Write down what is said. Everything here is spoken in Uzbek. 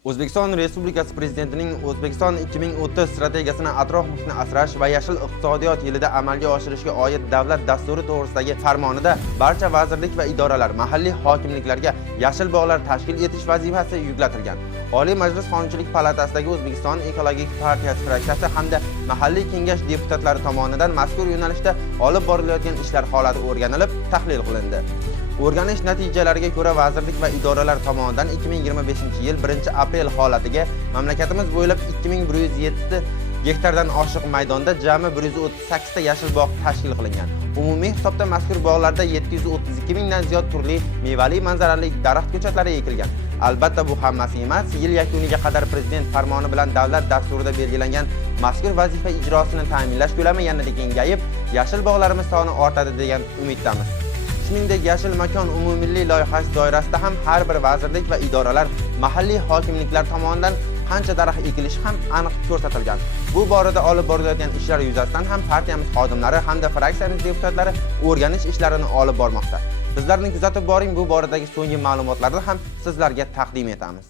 O'zbekiston Respublikasi Prezidentining O'zbekiston 2030 strategiyasini atrof-muhitni asrash va yashil iqtisodiyot yilida amalga oshirishga oid davlat dasturi to'g'risidagi farmonida barcha vazirlik va idoralar, mahalliy hokimliklarga yashil bog'lar tashkil etish vazifasi yuklatilgan. Oliy Majlis Qonunchilik palatasidagi O'zbekiston Ekologik partiyasi fraksiyasi hamda mahalliy kengash deputatlari tomonidan mazkur yo'nalishda olib borilayotgan ishlar holati o'rganilib, tahlil qilindi. O'rganish natijalariga ko'ra vazirlik va idoralar tomonidan 2025-yil 1-aprel holatiga mamlakatimiz bo'ylab 2107 gektardan oshiq maydonda jami 138 ta yashil bog' tashkil qilingan. Umumiy hisobda mazkur bog'larda 732 mingdan ziyod turli mevali manzarali daraxt ko'chatlari ekilgan. Albatta bu hammasi emas, yil yakuniga qadar prezident farmoni bilan davlat dasturida belgilangan mazkur vazifa ijrosini ta'minlash ko'lami yanada kengayib, yashil bog'larimiz soni ortadi degan umiddamiz. Shuningdek, yashil makon umummilliy loyihasi doirasida ham har bir vazirlik va idoralar, mahalliy hokimliklar tomonidan qancha daraxt ekilishi ham aniq ko'rsatilgan. Bu borada olib borilayotgan ishlar yuzasidan ham partiyamiz xodimlari hamda fraksiyamiz deputatlari o'rganish ishlarini olib bormoqda. Bizlarni kuzatib boring, bu boradagi so'nggi ma'lumotlarni ham sizlarga taqdim etamiz.